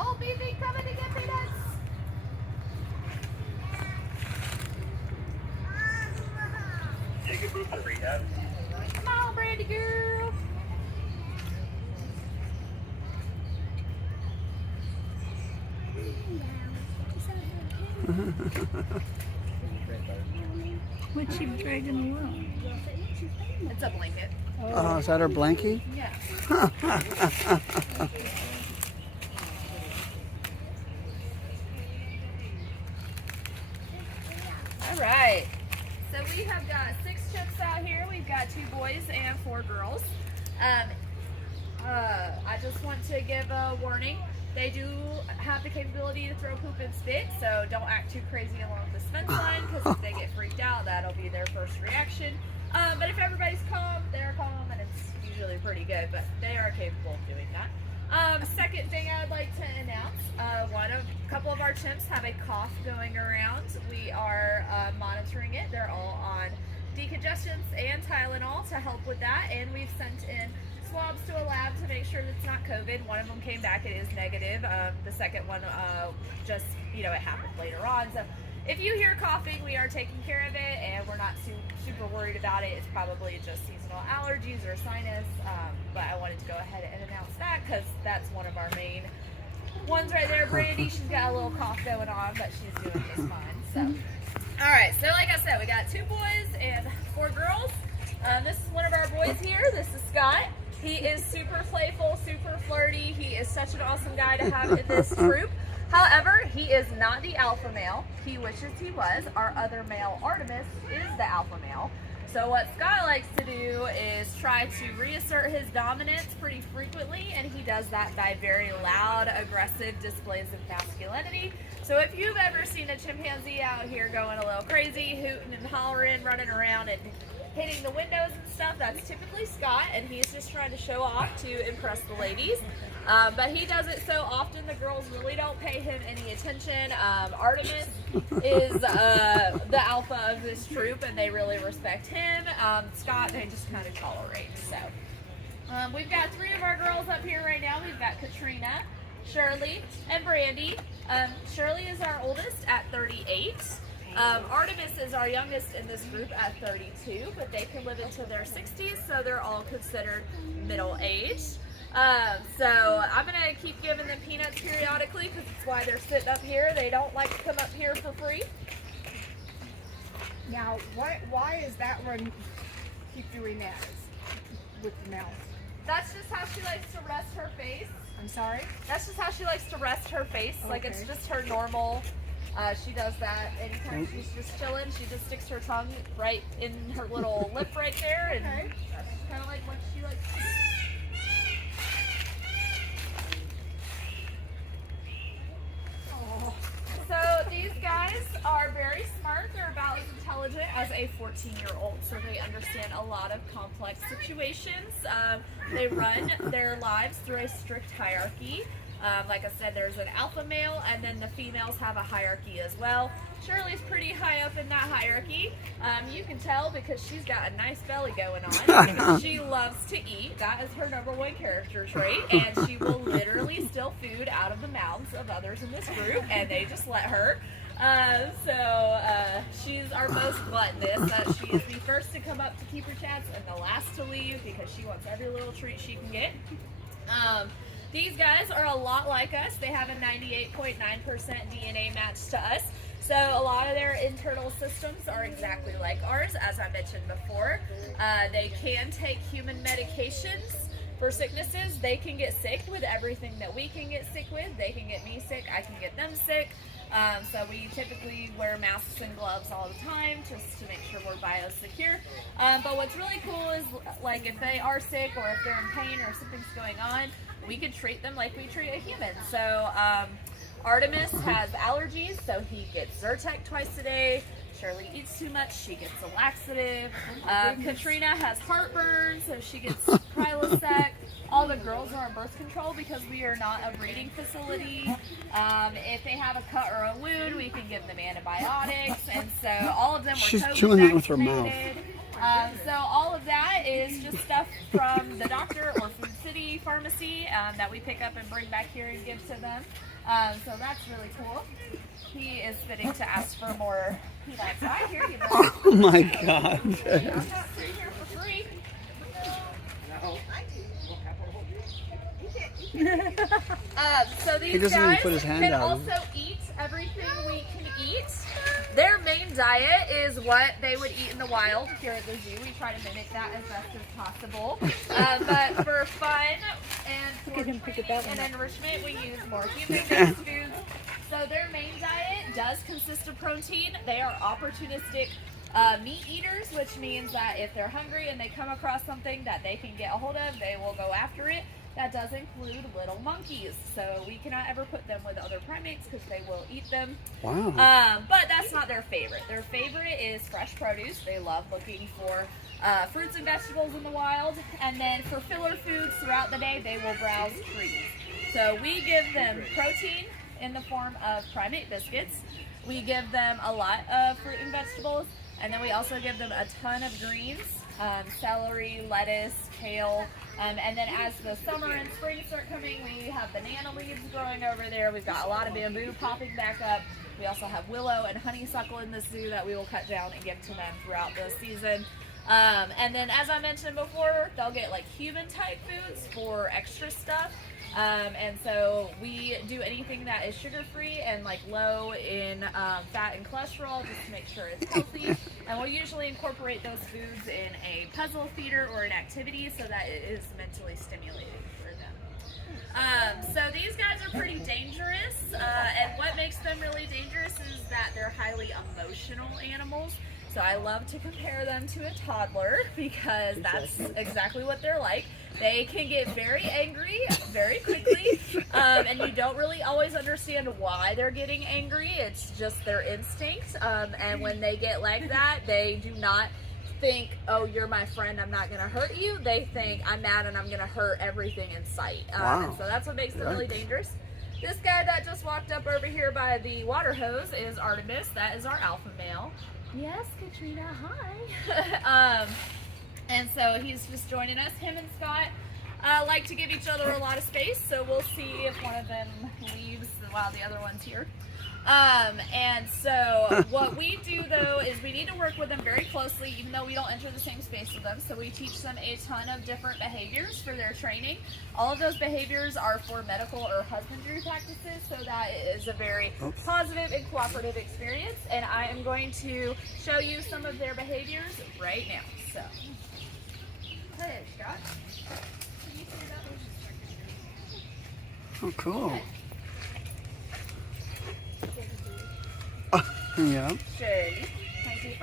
Oh, baby, coming to get peanuts. Come on, Brandy girl. What's she dragging along? It's a blanket. Oh, is that her blankie? Yeah. All right. So we have got 6 chimps out here. We've got 2 boys and 4 girls. I just want to give a warning. They do have the capability to throw poop and spit, so don't act too crazy along this fence line, because if they get freaked out, that'll be their first reaction. But if everybody's calm, they're calm, and it's usually pretty good, but they are capable of doing that. Second thing I would like to announce, a couple of our chimps have a cough going around. We are monitoring it. They're all on decongestants and Tylenol to help with that, and we've sent in swabs to a lab to make sure that it's not COVID. One of them came back, it is negative. The second one just, it happened later on. So if you hear coughing, we are taking care of it, and we're not super worried about it. It's probably just seasonal allergies or sinus, but I wanted to go ahead and announce that because that's one of our main ones right there. Brandy, she's got a little cough going on, but she's doing just fine. So, all right, so like I said, we got 2 boys and 4 girls. This is one of our boys here. This is Scott. He is super playful, super flirty. He is such an awesome guy to have in this troop. However, he is not the alpha male. He wishes he was. Our other male, Artemis, is the alpha male. So what Scott likes to do is try to reassert his dominance pretty frequently, and he does that by very loud, aggressive displays of masculinity. So if you've ever seen a chimpanzee out here going a little crazy, hooting and hollering, running around and hitting the windows and stuff, that's typically Scott, and he's just trying to show off to impress the ladies. But he does it so often the girls really don't pay him any attention. Artemis is the alpha of this troop, and they really respect him. Scott, they just kind of tolerate. So we've got 3 of our girls up here right now. We've got Katrina, Shirley, and Brandy. Shirley is our oldest at 38. Artemis is our youngest in this group at 32, but they can live into their 60s, so they're all considered middle-aged. So I'm going to keep giving them peanuts periodically because it's why they're sitting up here. They don't like to come up here for free. Now, why is that one keep doing that with the mouth? That's just how she likes to rest her face. I'm sorry? That's just how she likes to rest her face. Okay. Like, it's just her normal. She does that anytime she's just chilling. She just sticks her tongue right in her little lip right there, and that's kind of like what she likes to do. So these guys are very smart. They're about as intelligent as a 14-year-old, so they understand a lot of complex situations. They run their lives through a strict hierarchy. Like I said, there's an alpha male, and then the females have a hierarchy as well. Shirley's pretty high up in that hierarchy. You can tell because she's got a nice belly going on. Because she loves to eat. That is her #1 character trait, and she will literally steal food out of the mouths of others in this group, and they just let her. She's our most gluttonous. She is the first to come up to keep her chats and the last to leave because she wants every little treat she can get. These guys are a lot like us. They have a 98.9% DNA match to us. So a lot of their internal systems are exactly like ours, as I mentioned before. They can take human medications for sicknesses. They can get sick with everything that we can get sick with. They can get me sick, I can get them sick. So we typically wear masks and gloves all the time just to make sure we're biosecure. But what's really cool is, like, if they are sick or if they're in pain or something's going on, we could treat them like we treat a human. So Artemis has allergies, so he gets Zyrtec twice a day. Shirley eats too much, she gets a laxative. Katrina has heartburn, so she gets Prilosec. All the girls are on birth control because we are not a breeding facility. If they have a cut or a wound, we can give them antibiotics, and so all of them were She's COVID chewing it with her vaccinated. mouth. So all of that is just stuff from the doctor or food city pharmacy that we pick up and bring back here and give to them. So that's really cool. He is spitting to ask for more peanuts. I hear you, buddy. Oh my God. I'm not sitting here for free. So these He doesn't even guys put his hand can out. also eat everything we can eat. Their main diet is what they would eat in the wild here at the zoo. We try to mimic that as best as possible. But for fun and for training and enrichment, we use more human-based foods. So their main diet does consist of protein. They are opportunistic meat eaters, which means that if they're hungry and they come across something that they can get a hold of, they will go after it. That does include little monkeys, so we cannot ever put them with other primates because they will eat them. Wow. But that's not their favorite. Their favorite is fresh produce. They love looking for fruits and vegetables in the wild. And then for filler foods throughout the day, they will browse trees. So we give them protein in the form of primate biscuits. We give them a lot of fruit and vegetables. And then we also give them a ton of greens, celery, lettuce, kale. And then as the summer and spring start coming, we have banana leaves growing over there. We've got a lot of bamboo popping back up. We also have willow and honeysuckle in the zoo that we will cut down and give to them throughout the season. And then as I mentioned before, they'll get like human type foods for extra stuff. And so we do anything that is sugar-free and like low in fat and cholesterol just to make sure it's healthy. And we'll usually incorporate those foods in a puzzle feeder or an activity so that it is mentally stimulating for them. So these guys are pretty dangerous, and what makes them really dangerous is that they're highly emotional animals. So I love to compare them to a toddler because that's exactly what they're like. They can get very angry very quickly, and you don't really always understand why they're getting angry. It's just their instinct, and when they get like that, they do not think, oh, you're my friend, I'm not going to hurt you. They think, I'm mad and I'm going to hurt everything in sight. And so that's what makes them really dangerous. This guy that just walked up over here by the water hose is Artemis. That is our alpha male. Yes, Katrina, hi. And so he's just joining us. Him and Scott like to give each other a lot of space, so we'll see if one of them leaves while the other one's here. And so what we do though is we need to work with them very closely, even though we don't enter the same space with them. So we teach them a ton of different behaviors for their training. All of those behaviors are for medical or husbandry practices, so that is a very positive and cooperative experience. And I am going to show you some of their behaviors right now. So, go ahead, Scott. Can you stand up? Oh, cool. Yeah. Shady. Can I see it?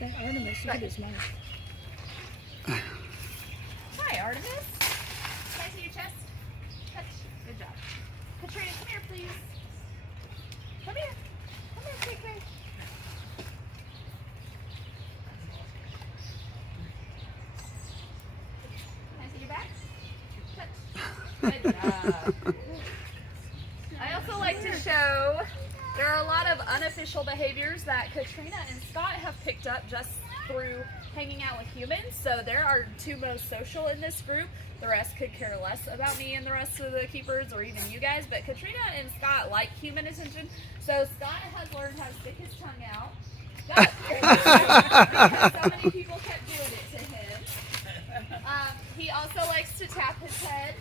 That Artemis, that is mine. Hi, Artemis. Can I see your chest? Touch. Good job. Katrina, come here, please. Come here. Come here, quick, quick. Can I see your back? Touch. Good job. I also like to show there are a lot of unofficial behaviors that Katrina and Scott have picked up just through hanging out with humans. So there are two most social in this group. The rest could care less about me and the rest of the keepers or even you guys, but Katrina and Scott like human attention. So Scott has learned how to stick his tongue out. Because so many people kept doing it to him. He also likes to tap his head.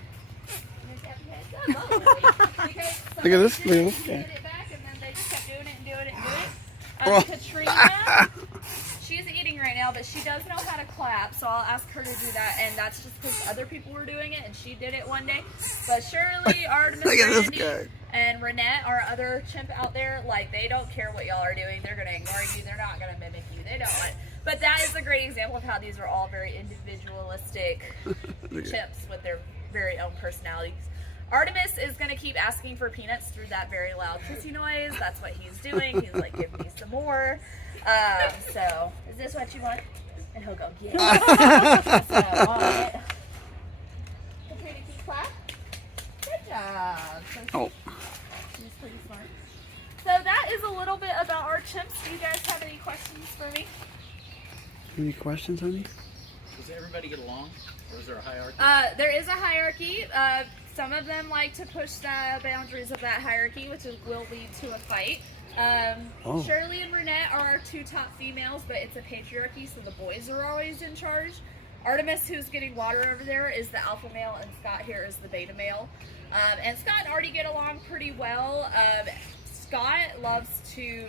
Look at this move. They just kept doing it and doing it and doing it. Katrina, she's eating right now, but she does know how to clap, so I'll ask her to do that. And that's just because other people were doing it, and she did it one day. But Shirley, Artemis, Randy, and Renette, our other chimp out there, like they don't care what y'all are doing. They're gonna ignore you. They're not gonna mimic you. They don't want. But that is a great example of how these are all very individualistic chimps with their very own personalities. Artemis is going to keep asking for peanuts through that very loud kissy noise. That's what he's doing. He's like, give me some more. So, is this what you want? And he'll go, yeah. That's what I want. Katrina, can you clap? Good job. So he's pretty smart. So that is a little bit about our chimps. Do you guys have any questions for me? Any questions, honey? Does everybody get along, or is there a hierarchy? There is a hierarchy. Some of them like to push the boundaries of that hierarchy, which will lead to a fight. Shirley and Renette are our 2 top females, but it's a patriarchy, so the boys are always in charge. Artemis, who's getting water over there, is the alpha male, and Scott here is the beta male. And Scott and Artie get along pretty well. Scott loves to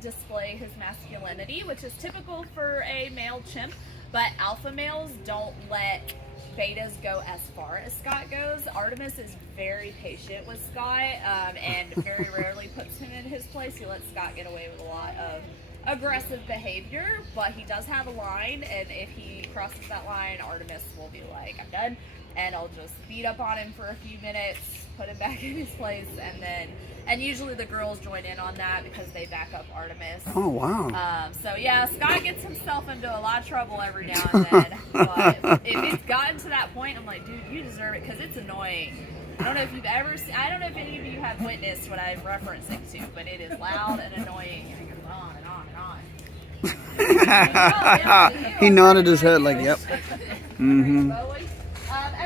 display his masculinity, which is typical for a male chimp, but alpha males don't let betas go as far as Scott goes. Artemis is very patient with Scott and very rarely puts him in his place. He lets Scott get away with a lot of aggressive behavior, but he does have a line, and if he crosses that line, Artemis will be like, I'm done, and I'll just beat up on him for a few minutes, put him back in his place, and usually the girls join in on that because they back up Artemis. Oh, wow. So yeah, Scott gets himself into a lot of trouble every now and then, but if it's gotten to that point, I'm like, dude, you deserve it, because it's annoying. I don't know if you've ever seen, I don't know if any of you have witnessed what I'm referencing to, but it is loud and annoying, and it goes on and on and on. He nodded his head like, yep. And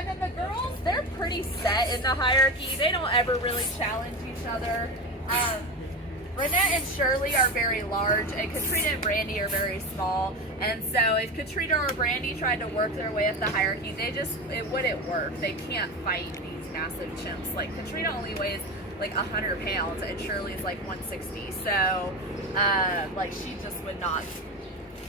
then the girls, they're pretty set in the hierarchy. They don't ever really challenge each other. Renette and Shirley are very large, and Katrina and Brandy are very small. And so if Katrina or Brandy tried to work their way up the hierarchy, it wouldn't work. They can't fight these massive chimps. Like, Katrina only weighs like 100 pounds, and Shirley's like 160. So, like, she just would not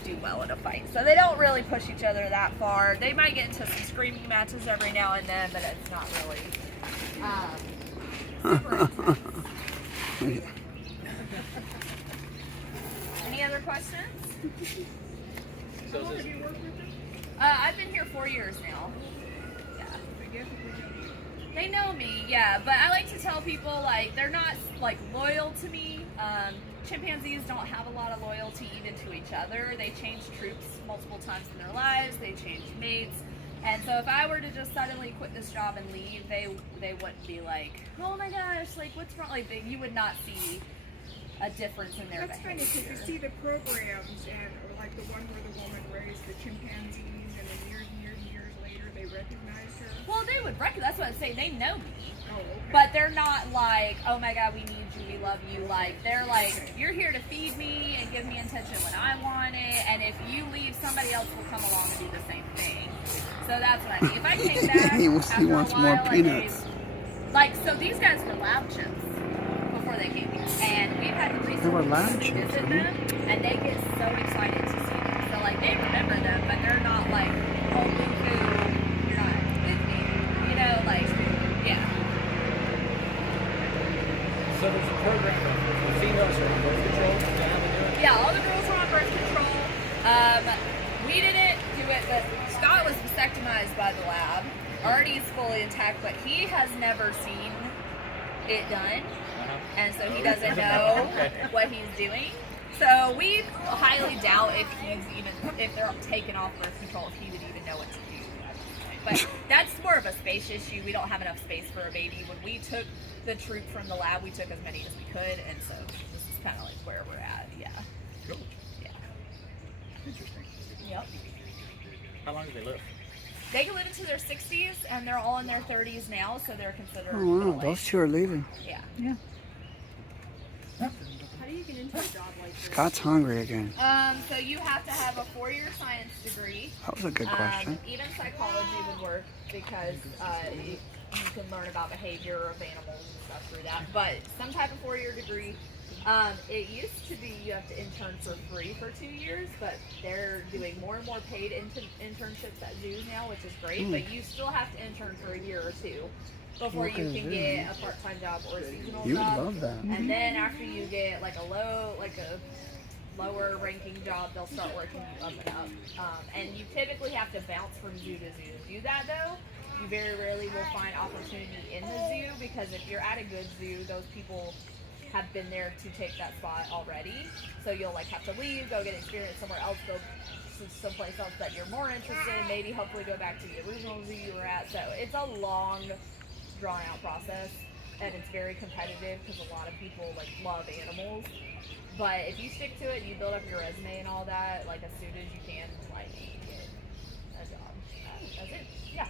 do well in a fight. So they don't really push each other that far. They might get into some screaming matches every now and then, but it's not really super intense. Any other questions? So How long this, have you worked with them? I've been here 4 years now. Yeah. They know me, yeah, but I like to tell people, like, they're not, like, loyal to me. Chimpanzees don't have a lot of loyalty even to each other. They change troops multiple times in their lives. They change mates. And so if I were to just suddenly quit this job and leave, they wouldn't be like, oh my gosh, like, what's wrong? Like, you would not see a difference in their That's funny, behavior. because you see the programs, and like the one where the woman raised the chimpanzees, and then years and years and years later, they recognized her. Well, they would recognize, that's what I'm saying, they know me. Oh, okay. But they're not like, oh my god, we need you, we love you. Like, they're like, you're here to feed me and give me attention when I want it, and if you leave, somebody else will come along and do the same thing. So that's what I mean. If I came back He after wants a while, more like, peanuts. so these guys were lab chimps before they came here, and we've had the They were recent lab visit chimps, huh? them, and they get so excited to see them. So like, they remember them, but they're not like, oh, boo-hoo, you're not with me, you know, like, yeah. so there's a program for females who are on birth control. Is that how they do it? Yeah, all the girls were on birth control. We didn't do it, but Scott was vasectomized by the lab. Artie's fully intact, but he has never seen it done, and so he doesn't know what he's doing. So we highly doubt if they're taken off birth control, if he would even know what to do. But that's more of a space issue. We don't have enough space for a baby. When we took the troop from the lab, we took as many as we could, and so this is kind of like where we're at. Yeah. Cool. Yeah. Interesting. Yep. How long do they live? They can live into their 60s, and they're all in their 30s now, so they're considered Oh, wow. middle-aged. Those two are leaving. Yeah. How do you get into a job like this? Scott's hungry again. So you have to have a 4-year science degree. That was a good question. Even psychology would work because you can learn about behavior of animals and stuff through that. But some type of 4-year degree. It used to be you have to intern for free for 2 years, but they're doing more and more paid internships at zoos now, which is great. But you still have to intern for a year or two before Work you at a can zoo. get a part-time job or a seasonal You would job. love that. And then after you get like a lower ranking job, they'll start working you up and up. And you typically have to bounce from zoo to zoo. To do that though, you very rarely will find opportunity in the zoo, because if you're at a good zoo, those people have been there to take that spot already. So you'll like have to leave, go get experience somewhere else, go someplace else that you're more interested in, maybe hopefully go back to the original zoo you were at. So it's a long, drawn out process. and it's very competitive because a lot of people like love animals. But if you stick to it and you build up your resume and all that, like as soon as you can, like get a job. That's it. Yeah.